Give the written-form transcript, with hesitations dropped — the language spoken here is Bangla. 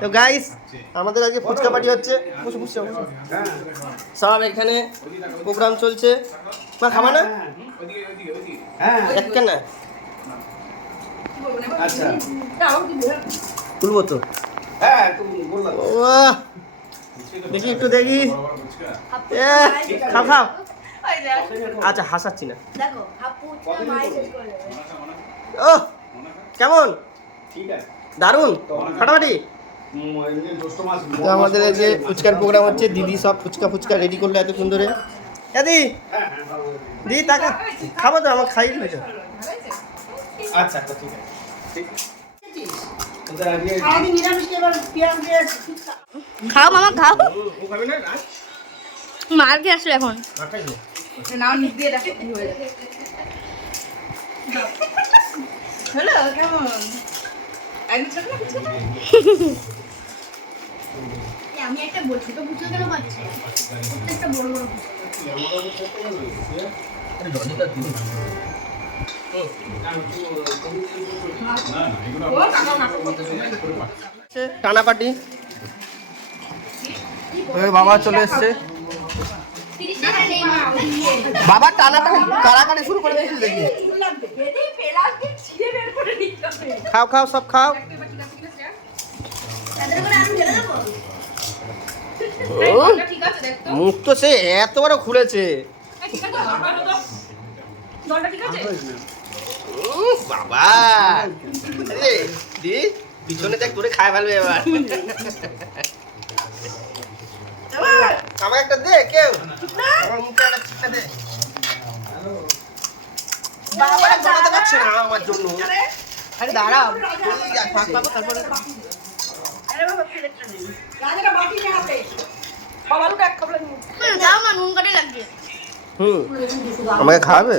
তো গাইস আমাদের আজকে ফুচকা পার্টি হচ্ছে, সব এখানে প্রোগ্রাম চলছে। মা খাবা না? এক না আচ্ছা তুলবো তো, দেখি একটু দেখি। খাও খাও। আচ্ছা হাসাচ্ছি না। ও কেমন দারুন ফাটাফাটি। তো আমাদের এই যে ফুচকার প্রোগ্রাম হচ্ছে, দিদি সব ফুচকা রেডি করলো এত সুন্দরে। দি দিদি টাকা খাবো তো, আমার খাই হয়েছে। আচ্ছা আচ্ছা ঠিক আছে। খাও মামা খাও। মার কে আসলে এখন হ্যালো কেমন আমি একটা বলছি তো বুঝতে কেন পারছি প্রত্যেকটা বড় বড় টানাপাটি। বাবা চলে এসছে, বাবা টানাটানি কারাকারি শুরু করে দিয়েছে দেখি। খাও খাও সব খাও। মুখ তো সে এত বড় খুলেছে বাবা। পিছনে দেখ তোরে খায় ফেলবে এবার। আমার একটা দে কেউ, আমার মুখে একটা চিকনা দে। বাবা জমাতে পারছে না আমার জন্য। আরে দাঁড়াও থাক বাবা, তারপরে আমাকে খাওয়াবে।